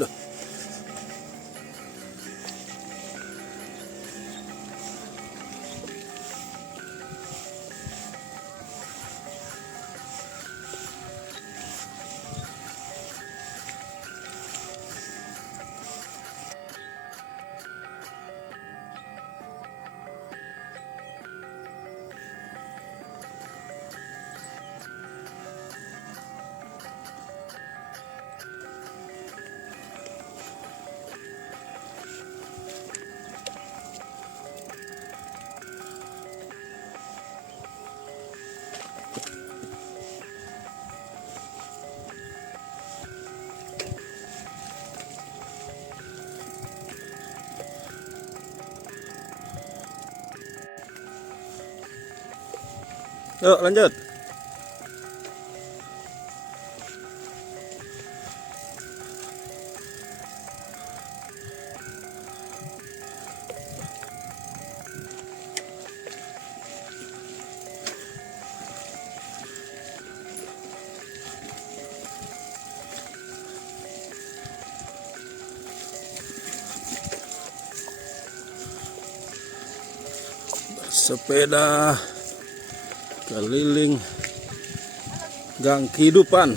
Loh. Yuk lanjut. Bersepeda keliling gang kehidupan.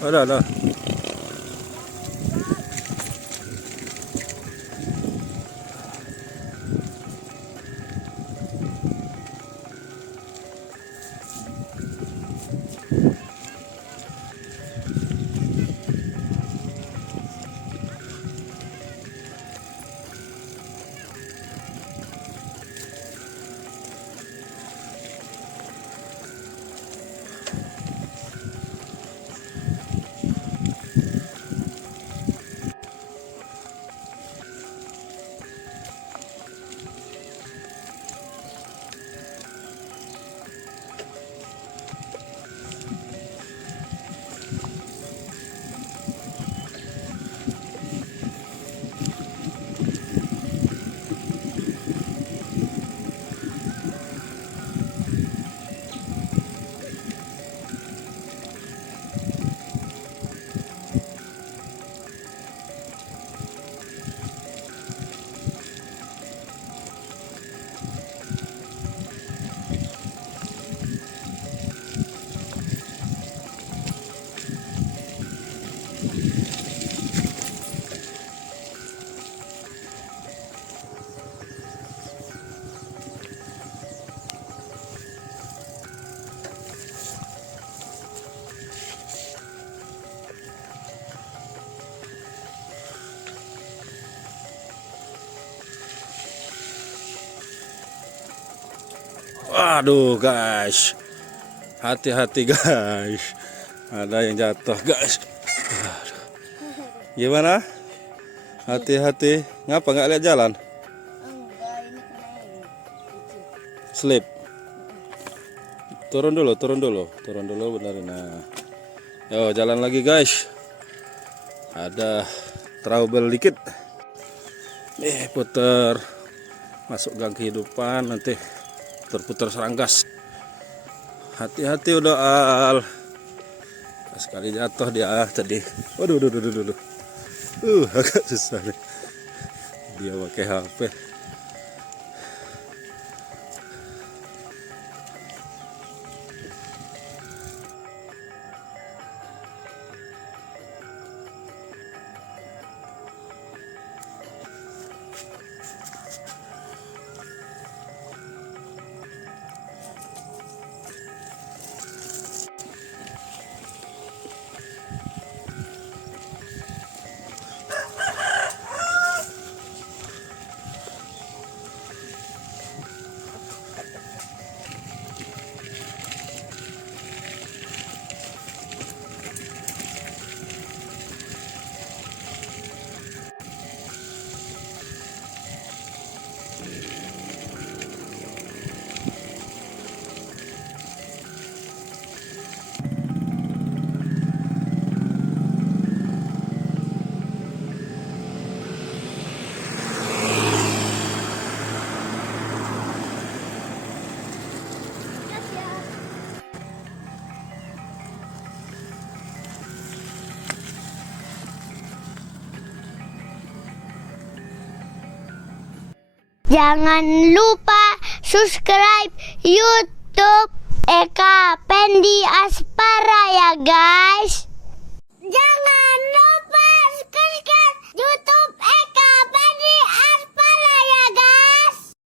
Ada. Waduh guys, hati-hati guys, ada yang jatuh guys. Aduh. Gimana? Hati-hati. Ngapa nggak lihat jalan? Enggak, ini kena Slip. Turun dulu, benerin. Nah, Yo, jalan lagi guys. Ada trouble dikit. Puter masuk gang kehidupan, nanti terputar serangkas. Hati-hati udah Al. Sekali jatuh dia tadi. Waduh. Agak susah nih. Dia pakai HP. Jangan lupa subscribe YouTube Eka Pendi Aspara ya guys. Jangan lupa subscribe YouTube